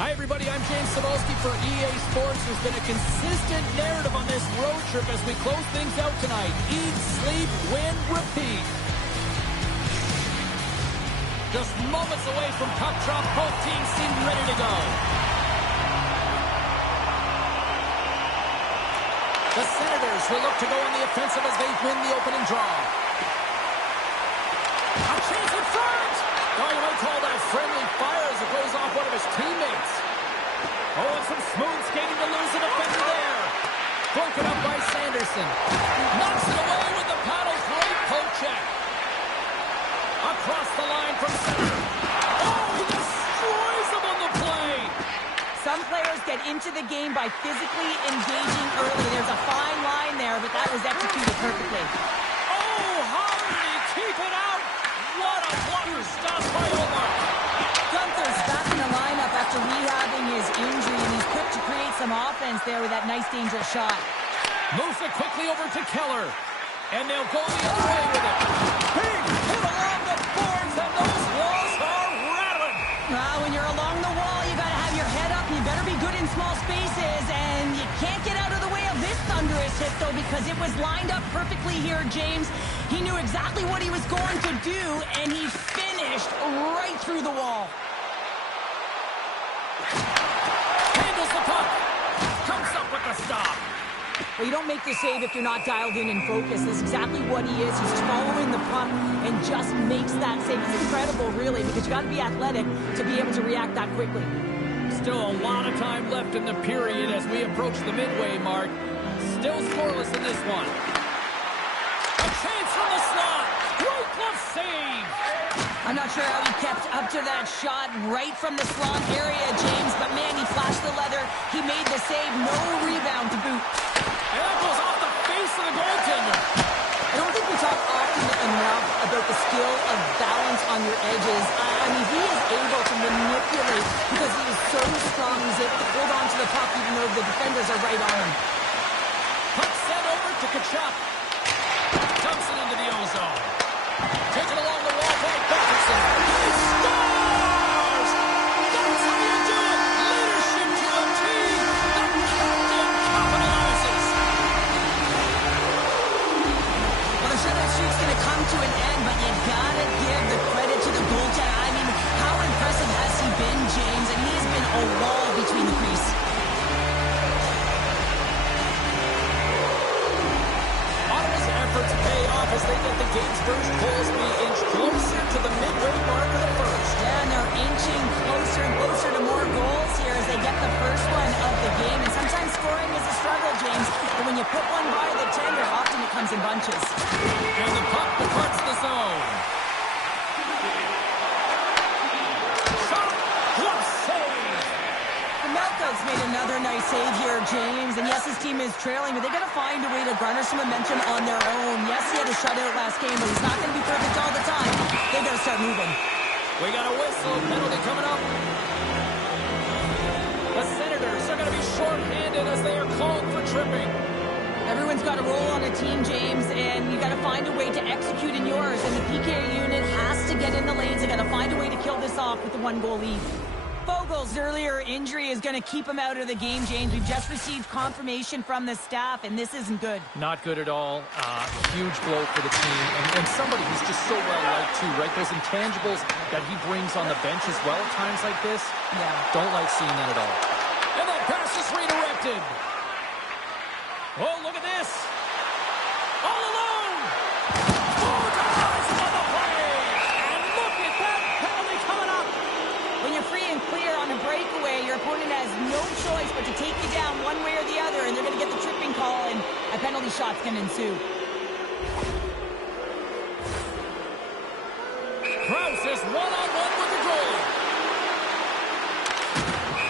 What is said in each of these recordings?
Hi, everybody. I'm James Cebulski for EA Sports. There's been a consistent narrative on this road trip as we close things out tonight. Eat, sleep, win, repeat. Just moments away from puck drop. Both teams seem ready to go. The Senators will look to go on the offensive as they win the opening draw. A chance in front! Oh, you might call that friendly fire as it goes off one of his teammates. Oh, and some smooth skating to lose a defender there. Broken up by Sanderson. Knocks it away with the paddle. Great poke check. Across the line from center. Oh, he destroys him on the play. Some players get into the game by physically engaging early. There's a fine line there, but that was executed perfectly. Oh, how did he keep it out? What a blocker stop by Omar. Gunther's back in the lineup after rehabbing his injury, and he's quick to create some offense there with that nice, dangerous shot. Moves it quickly over to Keller, and they'll go the other way with it. Big hit along the boards, and those walls are rattling. When you're along the wall, you got to have your head up, and you better be good in small spaces, and you can't get out of the way of this thunderous hit, though, because it was lined up perfectly here, James. He knew exactly what he was going to do, and he finished right through the wall. Handles the puck. Comes up with the stop. Well, you don't make the save if you're not dialed in and focused. That's exactly what he is. He's following the puck and just makes that save. It's incredible, really, because you got to be athletic to be able to react that quickly. Still a lot of time left in the period as we approach the midway mark. Still scoreless in this one. A chance from the slot. Great glove save. I'm not sure how he kept up to that shot right from the slot area, James, but man, he flashed the leather. He made the save. No rebound to boot. And that goes off the face of the goaltender. I don't think we talk often enough about the skill of balance on your edges. I mean, he is able to manipulate because he is so strong. He's able to hold on to the puck even though the defenders are right on him. Puck sent over to Kachuk. Dumps it into the ozone. Taken along the wall by Beckerson. He scores! That's how you do it! Leadership to a team. The captain capitalizes. Well, the shutout shoot's going to come to an end, but you got to give the credit to the goaltender. I mean, how impressive has he been, James? And he's been a wall between the crease. Ottawa's efforts pay off as they get the game's first goals be inched closer to the midway mark of the first. Yeah, and they're inching closer and closer to more goals here as they get the first one of the game. And sometimes scoring is a struggle, James. But when you put one by the tender, often it comes in bunches. And the puck departs the zone. Shot! Glove save! The Meltouts made another nice save here, James. And yes, his team is trailing, but they got to find a way to garner some momentum on their own. Yes, he had a shutout last game, but he's not going to be perfect all the time. They got to start moving. We got a whistle penalty coming up. The Senators are going to be short-handed as they are called for tripping. Everyone's got a role on a team, James, and you got to find a way to execute in yours. And the PK unit has to get in the lanes. They got to find a way to kill this off with the one-goal lead. Vogel's earlier injury is going to keep him out of the game, James. We've just received confirmation from the staff, and this isn't good. Not good at all. Huge blow for the team. And somebody who's just so well-liked, too, right? Those intangibles that he brings on the bench as well at times like this. Yeah. Don't like seeing that at all. And that pass is redirected. Oh, look at this. All alone. Oh, dives on the play. And look at that penalty coming up. When you're free and clear on a breakaway, your opponent has no choice but to take you down one way or the other, and they're going to get the tripping call, and a penalty shot's going to ensue. Krause is one-on-one with the goalie.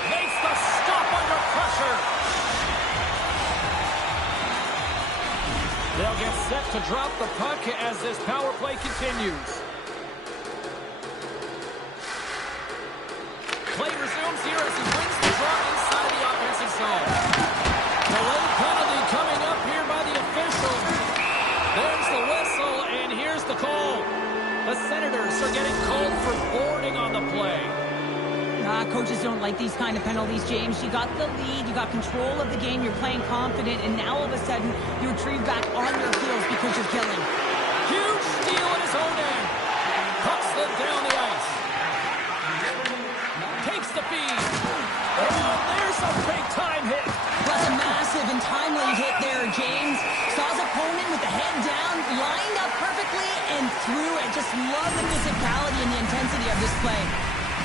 Makes the stop under pressure. They'll get set to drop the puck as this power play continues. Play resumes here as he wins the draw inside the offensive zone. Delay penalty coming up here by the official. There's the whistle, and here's the call. The Senators are getting called for boarding on the play. Coaches don't like these kind of penalties, James. You got the lead, you got control of the game, you're playing confident, and now all of a sudden you retrieve back on your heels because you're killing. Huge steal at his own end. Puck slid down the ice. Takes the feed. Oh, there's a big-time hit. That's a massive and timely hit there, James. Saw his opponent with the head down, lined up perfectly, and threw it. Just love the physicality and the intensity of this play.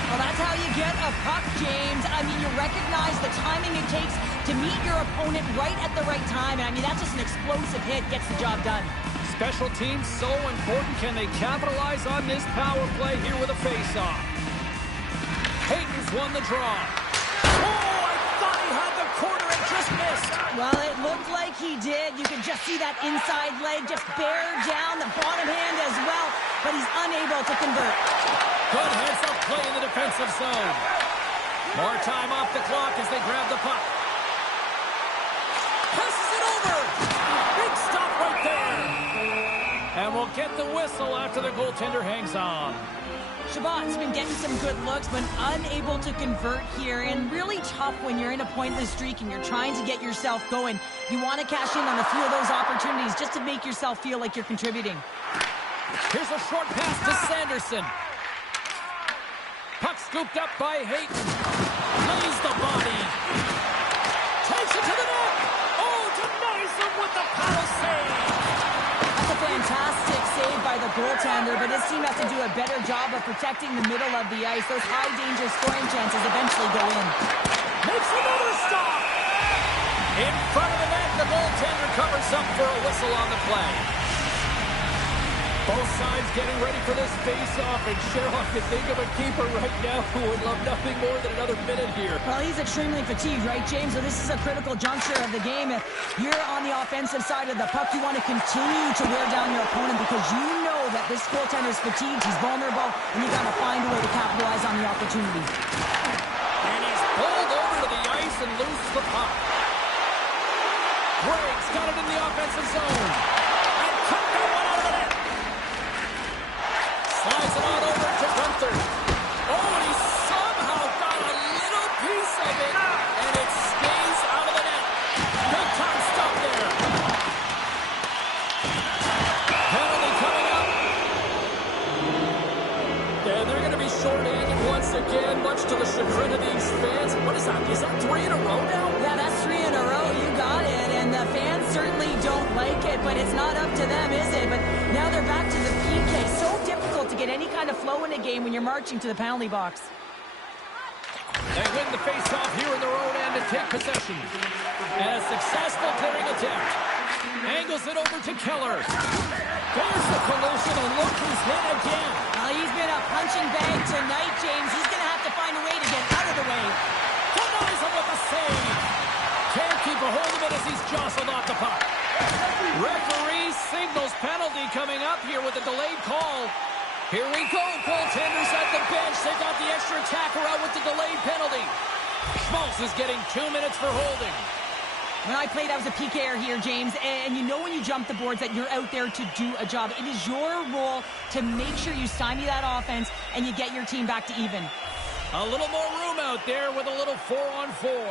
Well, that's how you get a puck, James. I mean, you recognize the timing it takes to meet your opponent right at the right time. And I mean, that's just an explosive hit, gets the job done. Special teams so important. Can they capitalize on this power play here with a face-off? Hayton's won the draw. Oh, I thought he had the corner and just missed. Well, it looked like he did. You can just see that inside leg just bear down, the bottom hand as well, but he's unable to convert. Good heads-up play in the defensive zone. More time off the clock as they grab the puck. Passes it over. Big stop right there. And we'll get the whistle after the goaltender hangs on. Shabbat's been getting some good looks, but unable to convert here, and really tough when you're in a pointless streak and you're trying to get yourself going. You want to cash in on a few of those opportunities just to make yourself feel like you're contributing. Here's a short pass to Sanderson. Puck scooped up by Hayton. Lays the body. Takes it to the net. Oh, denies him with the paddle save. That's a fantastic save by the goaltender, but his team has to do a better job of protecting the middle of the ice. Those high-danger scoring chances eventually go in. Makes another stop. In front of the net, the goaltender covers up for a whistle on the play. Both sides getting ready for this face-off, and Cheryl, I can think of a keeper right now who would love nothing more than another minute here. Well, he's extremely fatigued, right, James? So this is a critical juncture of the game. If you're on the offensive side of the puck, you want to continue to wear down your opponent because you know that this goaltender's fatigued, he's vulnerable, and you got to find a way to capitalize on the opportunity. And he's pulled over to the ice and loses the puck. Greg's got it in the offensive zone. And cut that one out of the net. Slides it on over to Gunther. Oh, and he somehow got a little piece of it, and it stays out of the net. Big time stop there. Penalty coming up. And they're going to be short-handed once again, much to the chagrin of these fans. What is that? Is that 3 in a row now? Yeah, that's 3 in a row. You got it. And the fans certainly don't like it, but it's not up to them, is it? But now they're back to the PK. So difficult to get any kind of flow in a game when you're marching to the penalty box. They win the face-off here in their own end and take possession. And a successful clearing attempt. Angles it over to Keller. There's the collision, and look who's hit again. Well, he's been a punching bag tonight, James. He's going to have to find a way to get out of the way. Denies him with a save. Can't keep a hold of it as he's jostled off the puck. Referee signals penalty coming up here with a delayed call. Here we go. Goaltenders at the bench. They got the extra attacker out with the delayed penalty. Schmaltz is getting 2 minutes for holding. When I played, I was a PKer here, James, and you know when you jump the boards that you're out there to do a job. It is your role to make sure you stymie that offense and you get your team back to even. A little more room out there with a little 4-on-4.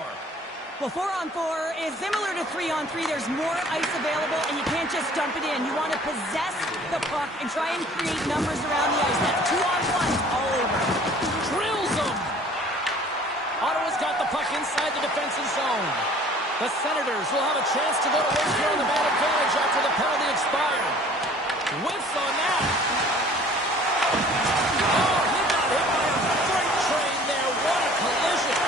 Well, 4-on-4 is similar to 3-on-3. There's more ice available, and you can't just dump it in. You want to possess the puck and try and create numbers around the ice. That's 2-on-1s all over. Drills them. Ottawa's got the puck inside the defensive zone. The Senators will have a chance to go to work here on the man advantage after the penalty expired. Whiffs on that. Oh, he got hit by a freight train there. What a collision.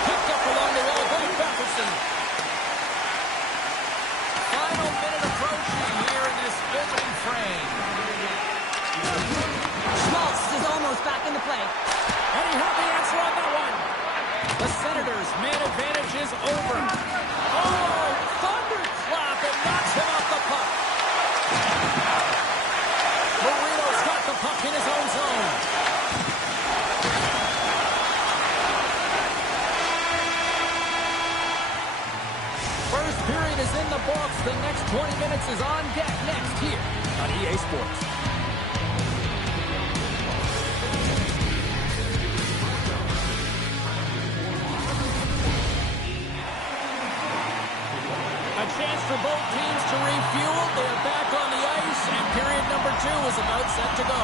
Picked up along the wall by Jefferson. Final minute approaching here in this opening frame. Schmaltz is almost back into play. And he had the answer on that one. The Senators' man advantage is over. Oh, thunderclap, and knocks him off the puck. Marino's got the puck in his own zone. First period is in the books. The next 20 minutes is on deck next here on EA Sports. They are back on the ice, and period number 2 is about set to go.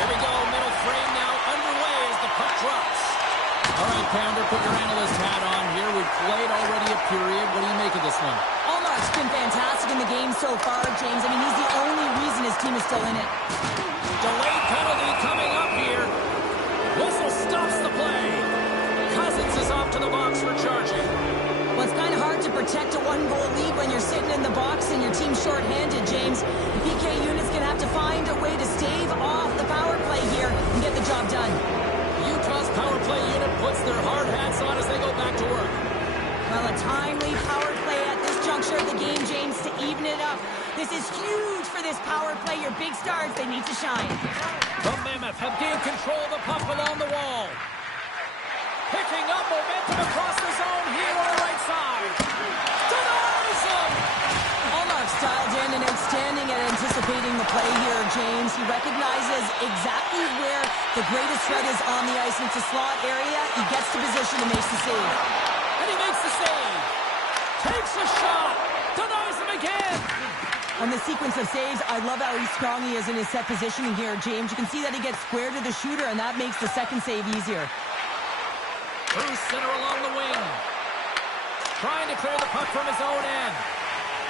Here we go, middle frame now underway as the puck drops. All right, Pounder, put your analyst hat on here. We've played already a period. What do you make of this one? Allmark's been fantastic in the game so far, James. I mean, he's the only reason his team is still in it. Delayed penalty coming up here. Whistle stops the play. Cousins is off to the box for charging. Well, it's kind of hard to protect a one-goal lead when you're sitting in the box and your team's shorthanded, James. The PK unit's going to have to find a way to stave off the power play here and get the job done. Utah's power play unit puts their hard hats on as they go back to work. Well, a timely power play at this juncture of the game, James, to even it up. This is huge for this power play. Your big stars, they need to shine. The Mammoth have gained control of the puck along the wall. Picking up momentum across the zone here on the right side. Denies him! Allmark's dialed in and outstanding at anticipating the play here, James. He recognizes exactly where the greatest threat is on the ice. It's a slot area. He gets to position and makes the save. And he makes the save. Takes a shot. Denies him again. On the sequence of saves, I love how strong he is in his set positioning here, James. You can see that he gets square to the shooter, and that makes the second save easier. Through center along the wing. Trying to clear the puck from his own end.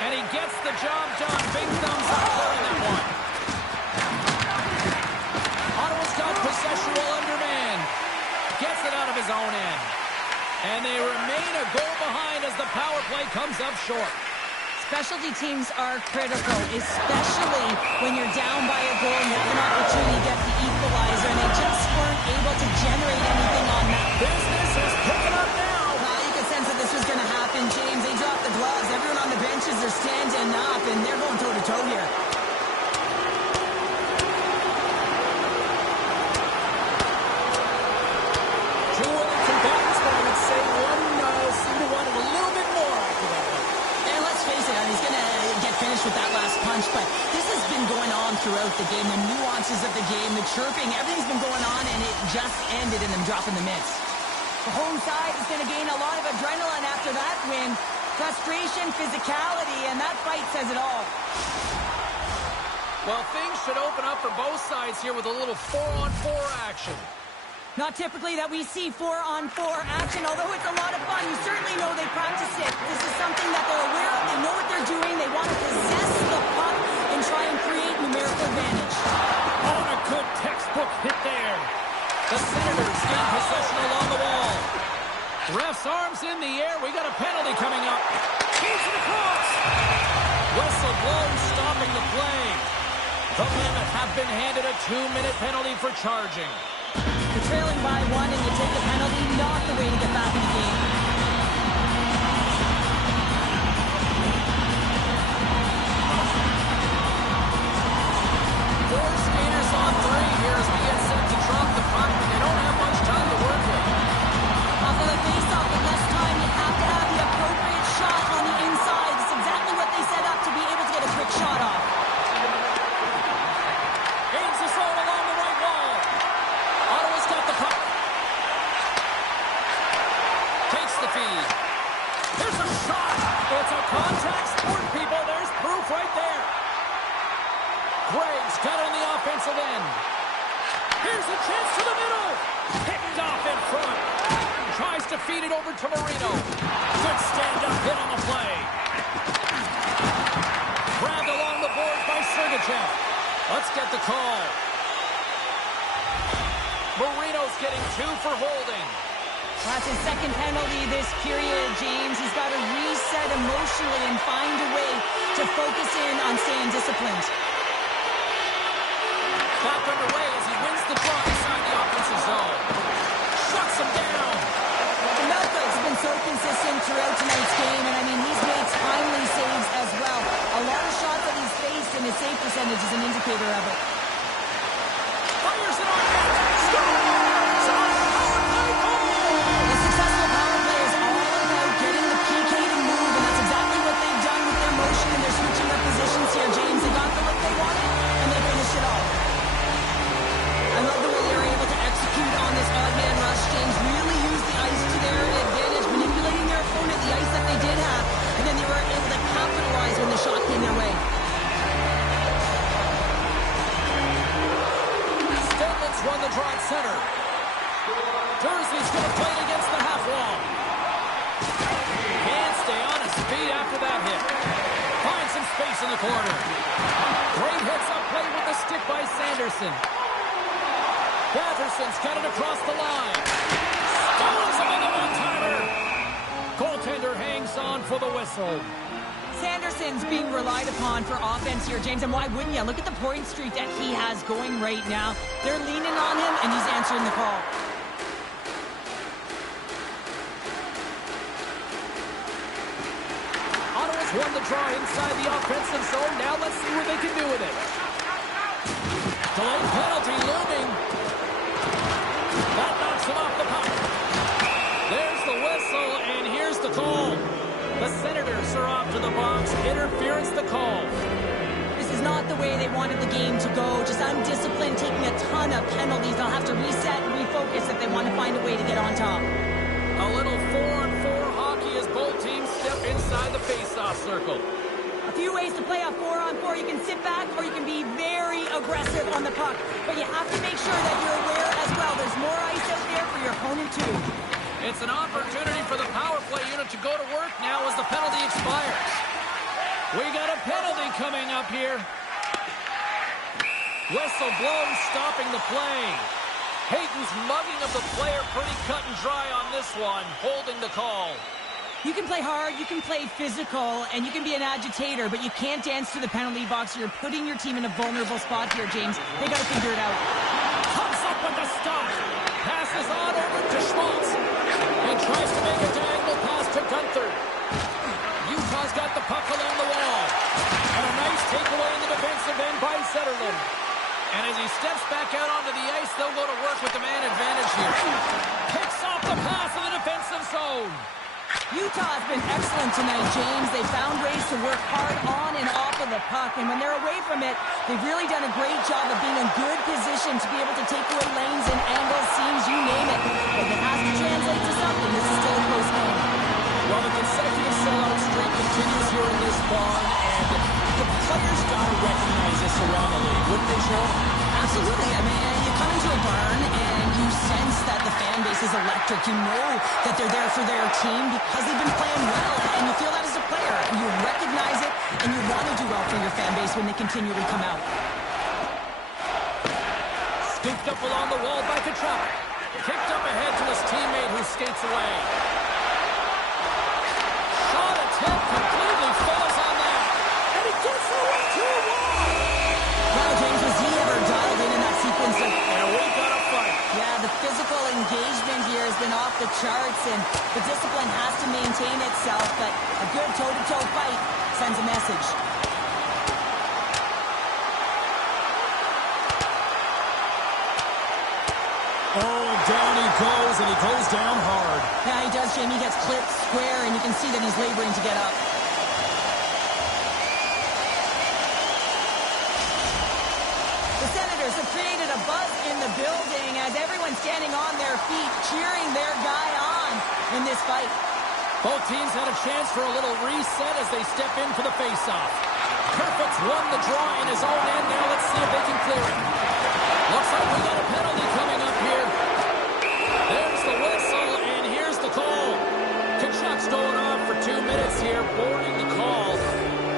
And he gets the job done. Big thumbs up clearing that one. Ottawa's got possession while undermanned. Gets it out of his own end. And they remain a goal behind as the power play comes up short. Specialty teams are critical, especially when you're down by a goal and you have an opportunity to get the equalizer, and they just weren't able to generate anything on that. Business is picking up now. You could sense that this was going to happen, James. They dropped the gloves. Everyone on the benches are standing up, and they're going toe-to-toe here. Two willing combatants, but I would say one seemed to want it a little bit more after that one. And let's face it, he's going to get finished with that last punch, but this has been going on throughout the game. The nuances of the game, the chirping, everything's been going on, and it just ended in them dropping the mitts. The home side is going to gain a lot of adrenaline after that win. Frustration, physicality, and that fight says it all. Well, things should open up for both sides here with a little 4-on-4 action. Not typically that we see 4-on-4 action, although it's a lot of fun. You certainly know they practice it. This is something that they're aware of. They know what they're doing. They want to possess the puck and try and create numerical advantage. Oh, and a good textbook hit there. The Senators gain possession along the wall. Ref's arms in the air. We got a penalty coming up. Feeds it across. Whistle blows, stopping the play. The Mammoth have been handed a 2-minute penalty for charging. You're trailing by 1 and you take a penalty, not the way to get back in the game. Four skaters on 3 here as we get set to drop the puck. They don't have much time to work with. Off of the face-off, with less time, you have to have the appropriate shot on the inside. It's exactly what they set up to be able to get a quick shot off. Gains the zone along the right wall. Ottawa's got the puck. Takes the feed. There's a shot. It's a contact sport, people. There's proof right there. Gregg's got it on the offensive end. Here's a chance to the middle. Picked off in front. Tries to feed it over to Marino. Good stand-up hit on the play. Grabbed along the boards by Sergachev. Let's get the call. Marino's getting 2 for holding. That's his second penalty this period, James. He's got to reset emotionally and find a way to focus in on staying disciplined. Back underway as he wins the draw inside the offensive zone. Shuts him down. Melka's been so consistent throughout tonight's game, and I mean, he's made timely saves as well. A lot of shots that he's faced, and his save percentage is an indicator of it. Fires it on net. Scores! Power play goal! The successful power play is all about getting the PK to move, and that's exactly what they've done with their motion, and they're switching up positions here, James. They got the look they wanted, and they finished it off. I love the way they were able to execute on this odd man rush, James. Really use the ice to their advantage, manipulating their opponent, the ice that they did have, and then they were able to capitalize won the draw at center. Dursley's going to play it against the half wall. Can't stay on his feet after that hit. Finds some space in the corner. Great hits up play with the stick by Sanderson. Batterson's got it across the line. Stones him on the one-timer. Goaltender hangs on for the whistle. Sanderson's being relied upon for offense here, James, and why wouldn't you? Look at the point streak that he has going right now. They're leaning on him, and he's answering the call. Ottawa's won the draw inside the offensive zone. Now let's see what they can do with it. Delayed penalty looming. That knocks him off the puck. There's the whistle, and here's the call. The Senators are off to the box. Interference the call. This is not the way they wanted the game to go. Just undisciplined, taking a ton of penalties. They'll have to reset and refocus if they want to find a way to get on top. A little 4-on-4 hockey as both teams step inside the face-off circle. A few ways to play a 4-on-4. You can sit back or you can be very aggressive on the puck. But you have to make sure that you're aware as well. There's more ice out there for your opponent too. It's an opportunity for the power play unit to go to work now as the penalty expires. We got a penalty coming up here. Whistle blows, stopping the play. Hayton's mugging of the player pretty cut and dry on this one, holding the call. You can play hard, you can play physical, and you can be an agitator, but you can't dance to the penalty box. You're putting your team in a vulnerable spot here, James. They got to figure it out. Comes up with the stop. Passes on over to Schmaltz. He tries to make a diagonal pass to Gunther. Utah's got the puck along the wall. And a nice takeaway in the defensive end by Zetterlund. And as he steps back out onto the ice, they'll go to work with the man advantage here. Picks off the pass in the defensive zone. Utah has been excellent tonight, James. They found ways to work hard on and off of the puck, and when they're away from it, they've really done a great job of being in good position to be able to take away lanes and angles, seams, you name it. But it has to translate to something. This is still a close game. Well, the consecutive sellout streak continues here in this barn, and the players got to recognize this around the league, wouldn't they, Cheryl? Absolutely. I mean, you come into a barn and you sense that the fan base is electric. You know that they're there for their team because they've been playing well, and you feel that as a player. You recognize it, and you want to do well for your fan base when they continually come out. Scooped up along the wall by Kachuk. Kicked up ahead to his teammate who skates away. Shot attempt completely falls on that. And he gets the 1-2-1. Wow, James, was he ever dialed in that sequence? And we got a fight. Yeah, the physical engagement here has been off the charts, and the discipline has to maintain itself, but a good toe-to-toe fight sends a message. Oh, down he goes, and he goes down hard. Yeah, he does, Jamie. He gets clipped square, and you can see that he's laboring to get up. The Senators have created a buzz in the building as everyone's standing on their feet, cheering their guy on in this fight. Both teams had a chance for a little reset as they step in for the faceoff. Kerfoot's won the draw in his own end. Now let's see if they can clear it. Looks like we got a penalty coming up here. There's the whistle, and here's the call. Kachuk's going off for 2 minutes here, boarding the call.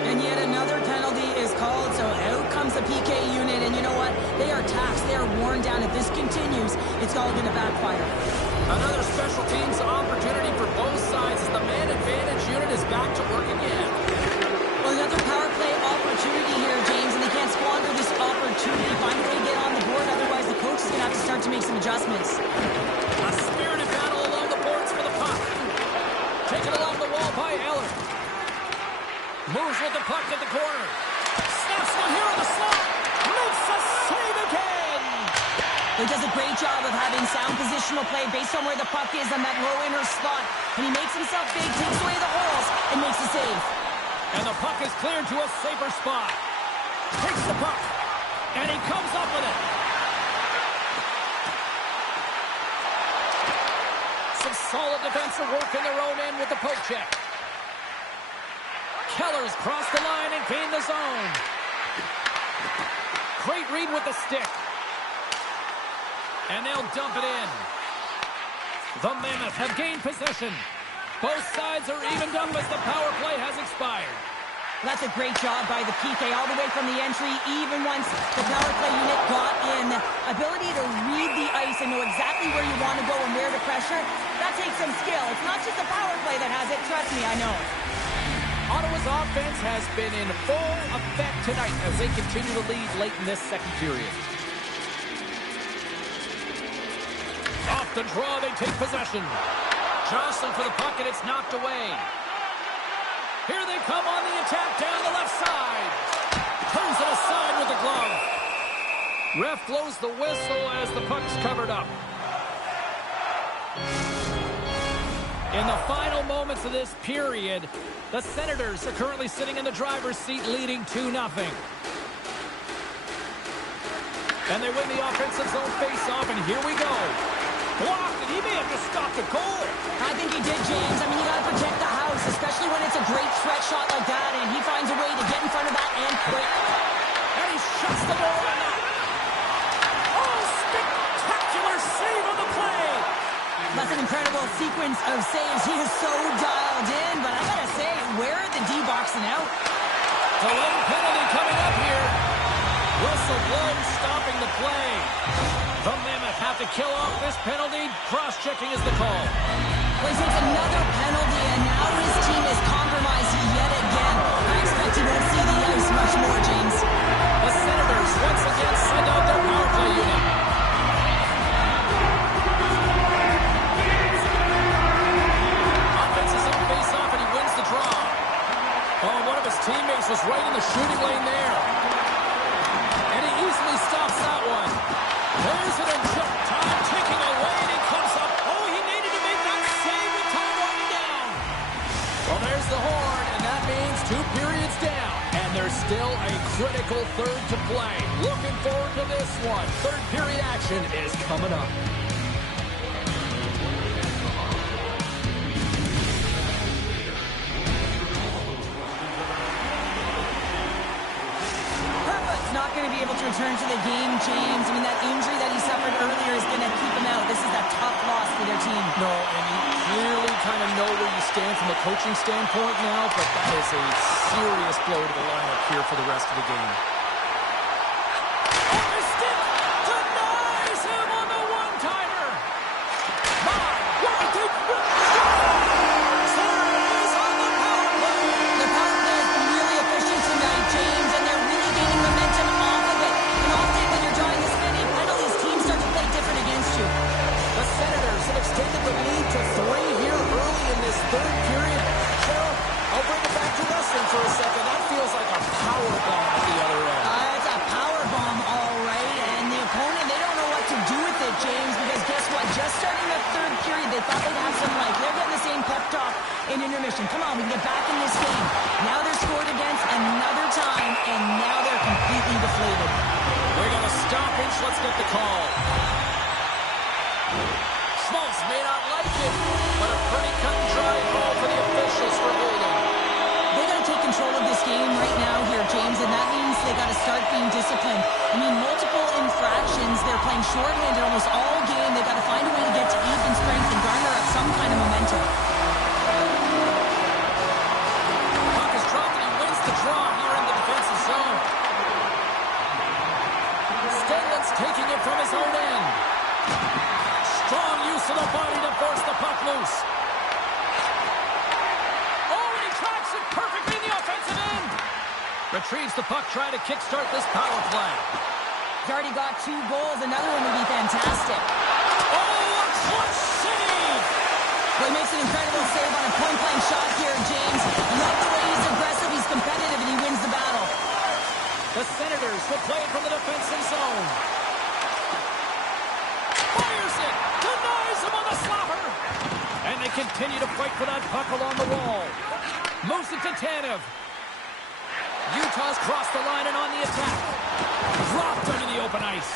And yet another penalty is called, so out comes the PK unit, and you know what? They are taxed, they are worn down. If this continues, it's all going to backfire. Another special teams opportunity for both sides as the man advantage unit is back to work again. Well, another power play opportunity here, James, and they can't squander this opportunity. Find a way to get on the board, otherwise the coach is going to have to start to make some adjustments. A spirited battle along the boards for the puck. Taken along the wall by Eller. Moves with the puck at the corner. Snaps one here on the slot. Makes a save again. He does a great job of having sound positional play based on where the puck is on that low inner slot. And he makes himself big, takes away the holes, and makes a save. And the puck is cleared to a safer spot. Takes the puck. And he comes up with it. Some solid defensive work in their own end with the poke check. Keller's crossed the line and gained the zone. Great read with the stick. And they'll dump it in. The Mammoth have gained possession. Both sides are evened up as the power play has expired. That's a great job by the PK all the way from the entry, even once the power play unit got in. Ability to read the ice and know exactly where you want to go and where to pressure, that takes some skill. It's not just the power play that has it, trust me, I know. Ottawa's offense has been in full effect tonight as they continue to lead late in this second period. Off the draw, they take possession. Jostling for the puck, and it's knocked away. Here they come on the attack down the left side. Turns it aside with the glove. Ref blows the whistle as the puck's covered up. In the final moments of this period, the Senators are currently sitting in the driver's seat leading 2-0. And they win the offensive zone face-off, and here we go. Blocked, and he may have to stop the goal. I think he did, James. I mean, you got to protect the house, especially when it's a great threat shot like that, and he finds a way to get in front of that and quick. And he shuts the door on that. Oh, spectacular save on the play. That's an incredible sequence of saves. He is so dialed in, but I got to say, where are the D-boxing out? Delayed penalty coming up here. Whistle blown, stopping the play. The Mammoth have to kill off this penalty. Cross-checking is the call. Well, he takes another penalty, and now his team is compromised yet again. I expect he won't see the ice much more, James. The Senators once again send out their power play unit. Offense is on face-off, and he wins the draw. Oh, one of his teammates was right in the shooting lane there. And he easily stops that one. There's it in time ticking away, and he comes up. Oh, he needed to make that save with time running down. Well, there's the horn, and that means 2 periods down. And there's still a critical third to play. Looking forward to this one. Third period action is coming up. Not going to be able to return to the game, James. I mean, that injury that he suffered earlier is going to keep him out. This is a tough loss for their team. No, and you clearly kind of know where you stand from a coaching standpoint now, but that is a serious blow to the lineup here for the rest of the game. Oh, the stick denies him on the one-timer. My God, they Senators on the power play. The power play has been really efficient tonight, James, and they're really gaining momentum off of it. And often when you're drawing this many penalties, teams start to play different against you. The Senators have extended the lead to 3 here early in this third period. Cheryl, I'll bring it back to wrestling for a second. That feels like a power bomb at the other end. It's a power bomb, all right. And the opponent, they don't know what to do with it, James, because guess what? Just starting the third period, they thought they'd have some life. They're getting the same pep talk in intermission. Come on, we can get back in this game. Now they're scored against another time, and now they're completely deflated. We're going to stoppage. Let's get the call. Schmaltz may not like it, but a pretty cut and dry call for the officials for holding. They got to take control of this game right now here, James, and that means they got to start being disciplined. I mean, multiple infractions. They're playing shorthanded almost all game. They got to find a way to get to even strength and garner up some kind of momentum. Puck is dropped, and he wins the draw here in the defensive zone. Stenlin's taking it from his own end. Strong use of the body to force the puck loose. Oh, and he tracks it perfectly in the offensive end. Retrieves the puck, trying to kickstart this power play. He's already got 2 goals. Another one would be fantastic. Oh, a clutch save! Well, he makes an incredible save on a point-blank shot here, James. Love the way he's aggressive, he's competitive, and he wins the battle. The Senators will play it from the defensive zone. Fires it! Denies him on the slapper! And they continue to fight for that puck along the wall. Moves it to Tanev. Utah's crossed the line and on the attack. Dropped under the open ice.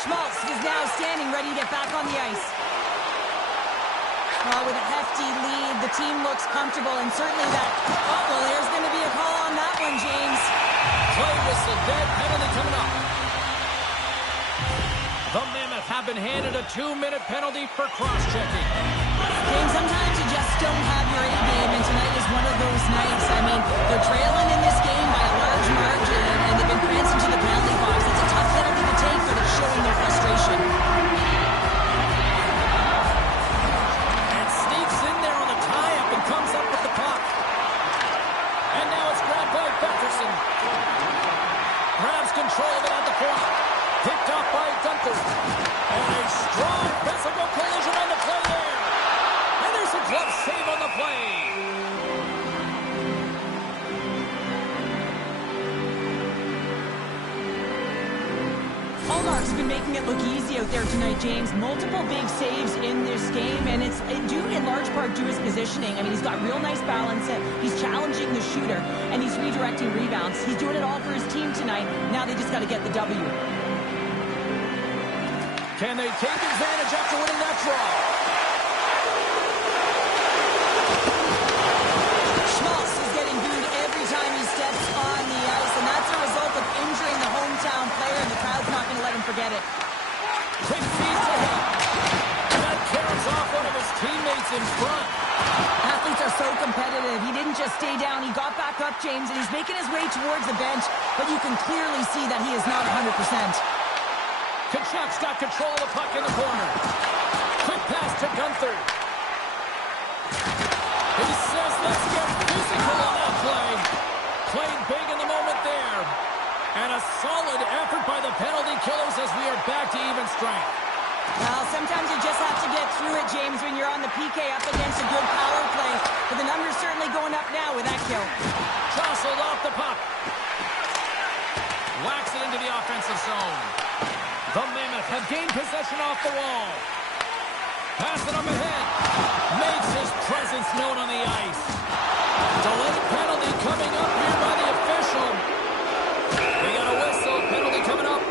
Schmaltz is now standing ready to get back on the ice. With a hefty lead, the team looks comfortable, and certainly that... Oh, well, there's going to be a call on that one, James. Play whistle, dead penalty coming up. The Mammoth have been handed a 2-minute penalty for cross-checking. James, sometimes you just don't have your A game, and tonight is one of those nights. I mean, they're trailing in this game by a large margin, and they've been pranced into the penalty box. It's a tough penalty to take, but it's showing their frustration. And sneaks in there on the tie-up and comes up with the puck. And now it's grabbed by Pettersson. Grabs control of it at the point. Picked up by Gunther. And a strong physical collision on the play there. And there's a glove save on the play. Hallmark's been making it look easy out there tonight, James. Multiple big saves in this game, and it's due in large part to his positioning. I mean, he's got real nice balance. He's challenging the shooter, and he's redirecting rebounds. He's doing it all for his team tonight. Now they just got to get the W. Can they take advantage after winning that draw? Schmaltz is getting booed every time he steps on the ice, and that's a result of injuring the hometown player, and the crowd's not going to let him forget it. Quick feed to him. That carries off one of his teammates in front. Athletes are so competitive. He didn't just stay down. He got back up, James, and he's making his way towards the bench, but you can clearly see that he is not 100%. Kachuk's got control of the puck in the corner. Quick pass to Gunther. He says, let's get physical on that play. Played big in the moment there. And a solid effort by the penalty killers as we are back to even strength. Well, sometimes you just have to get through it, James, when you're on the PK up against a good power play. But the number's certainly going up now with that kill. Jostled off the puck. Whacks it into the offensive zone. The Mammoth have gained possession off the wall. Pass it up ahead. Makes his presence known on the ice. Delayed penalty coming up here by the official. We got a whistle. Penalty coming up.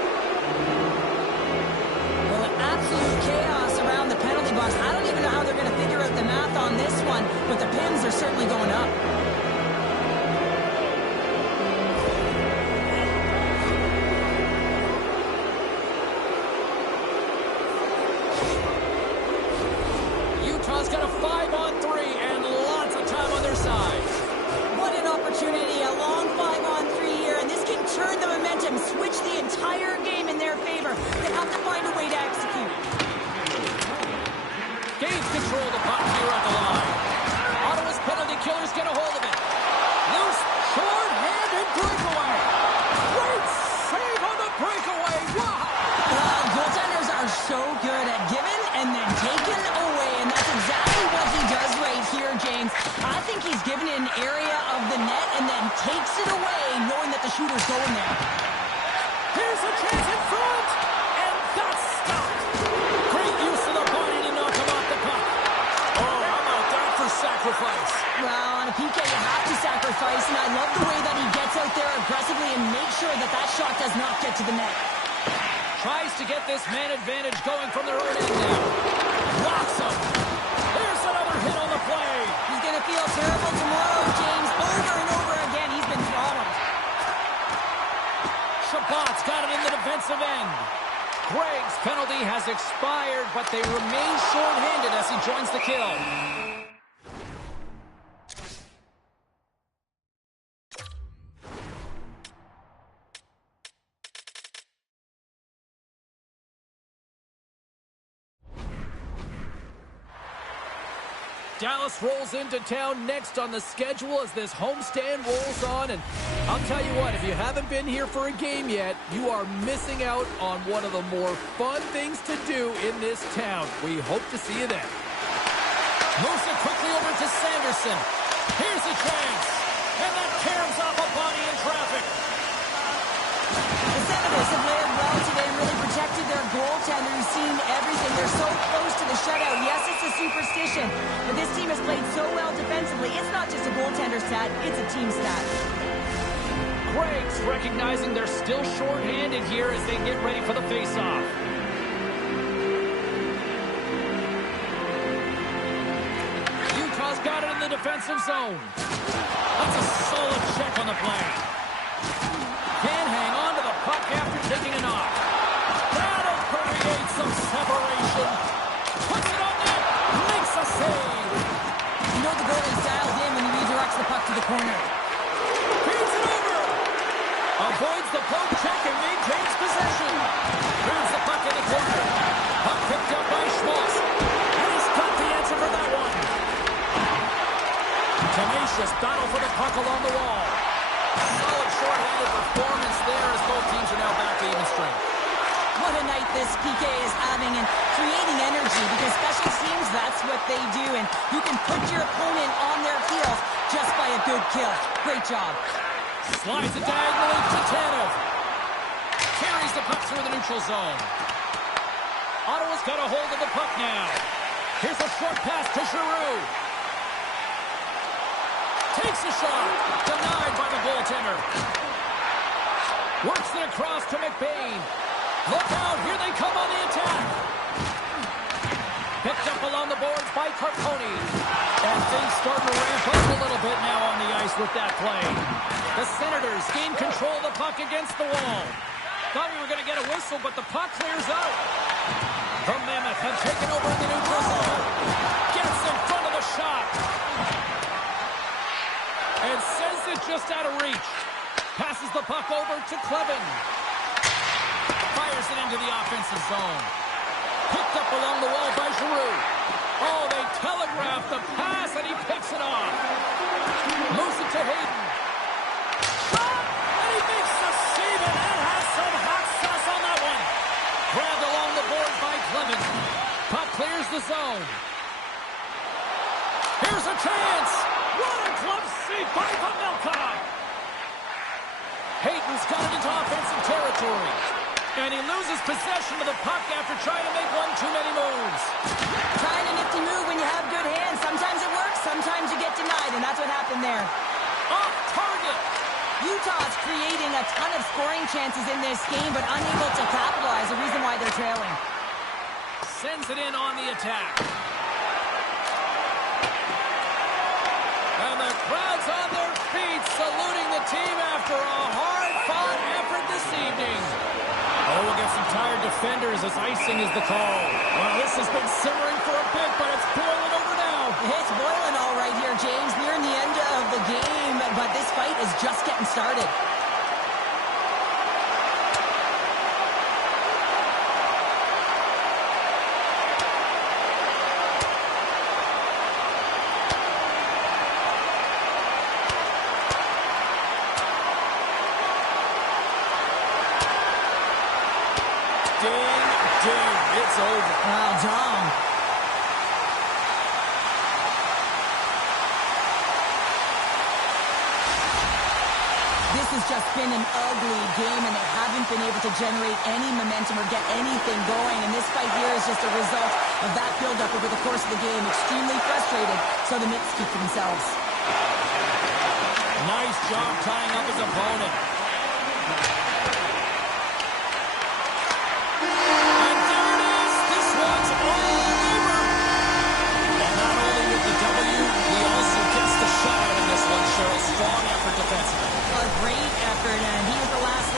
Well, an absolute chaos around the penalty box. I don't even know how they're going to figure out the math on this one, but the pins are certainly going up. Utah's got a 5-on-3 and lots of time on their side. What an opportunity, a long 5-on-3 here, and this can turn the momentum, switch the entire game in their favor. They have to find a way to execute. Gains control of the puck here at the line. Ottawa's penalty killers get a hold of it. Loose, short-handed breakaway. Great save on the breakaway. Wow! Goaltenders are so good at giving and then taking away, and that's exactly what he does right here, James. I think he's given it an area of the net and then takes it away, knowing that the shooter's going there. Here's a chance in front, and that's stopped. Great use of the body to knock him off the puck. Oh, how about that for sacrifice? Well, on a PK, you have to sacrifice, and I love the way that he gets out there aggressively and makes sure that that shot does not get to the net. Tries to get this man advantage going from their own end now. Locks him. Here's another hit on the play. He's going to feel terrible tomorrow, James. Over and over again, he's been throttled. Shabbat's got it in the defensive end. Gregg's penalty has expired, but they remain short-handed as he joins the kill. Dallas rolls into town next on the schedule as this homestand rolls on. And I'll tell you what, if you haven't been here for a game yet, you are missing out on one of the more fun things to do in this town. We hope to see you there. Moves it quickly over to Sanderson. Here's a chance. And that caroms off a body in traffic. The Senators have played well today and really protected their goaltender who's seen everything. They're so close to the shutout. Yes, it's a superstition, but this team has played so well defensively. It's not just a goaltender stat, it's a team stat. Gregg's recognizing they're still short-handed here as they get ready for the face-off. Utah's got it in the defensive zone. That's a solid check on the play. Can't hang on to the puck after taking a knock. That'll put creates some separation. Puts it on net. Makes a save. You know the goalie's dialed in when he redirects the puck to the corner. Feeds it over. Avoids the poke check and maintains possession. Grabs the puck in the corner. Puck picked up by Schmaltz. And he's got the answer for that one. Tenacious battle for the puck along the wall. Solid short-handed performance there as both teams are now back to even strength. What a night this PK is having and creating energy because special teams, that's what they do. And you can put your opponent on their heels just by a good kill. Great job. Slides it diagonally to Tanev. Carries the puck through the neutral zone. Ottawa's got a hold of the puck now. Here's a short pass to Giroux. Takes a shot. Denied by the goaltender. Works it across to McBain. Look out. Here they come on the attack. Picked up along the boards by Carponi. And things starting to ramp up a little bit now on the ice with that play. The Senators gain control of the puck against the wall. Thought we were going to get a whistle, but the puck clears out. The Mammoth have taken over in the neutral zone. Gets in front of the shot. And sends it just out of reach. Passes the puck over to Clevin. Fires it into the offensive zone. Picked up along the wall by Giroux. Oh, they telegraph the pass, and he picks it off. Moves it to Hayden. Shot! And he makes the save, and that has some hot sauce on that one. Grabbed along the board by Clevin. Puck clears the zone. Here's a chance. What a glove save by Pavelka. Hayden's got it into offensive territory. And he loses possession of the puck after trying to make one too many moves. Trying a nifty move when you have good hands. Sometimes it works, sometimes you get denied, and that's what happened there. Off target. Utah's creating a ton of scoring chances in this game, but unable to capitalize, the reason why they're trailing. Sends it in on the attack. And the crowd's on their feet, saluting the team after a hard-fought effort this evening. Oh, we'll get some tired defenders as icing is the call. Well, this has been simmering for a bit, but it's boiling over now. It's boiling all right here, James. Nearing the end of the game, but this fight is just getting started. It's over. Well done. This has just been an ugly game, and they haven't been able to generate any momentum or get anything going. And this fight here is just a result of that build-up over the course of the game. Extremely frustrated, so the Knicks keep to themselves. Nice job tying up his opponent.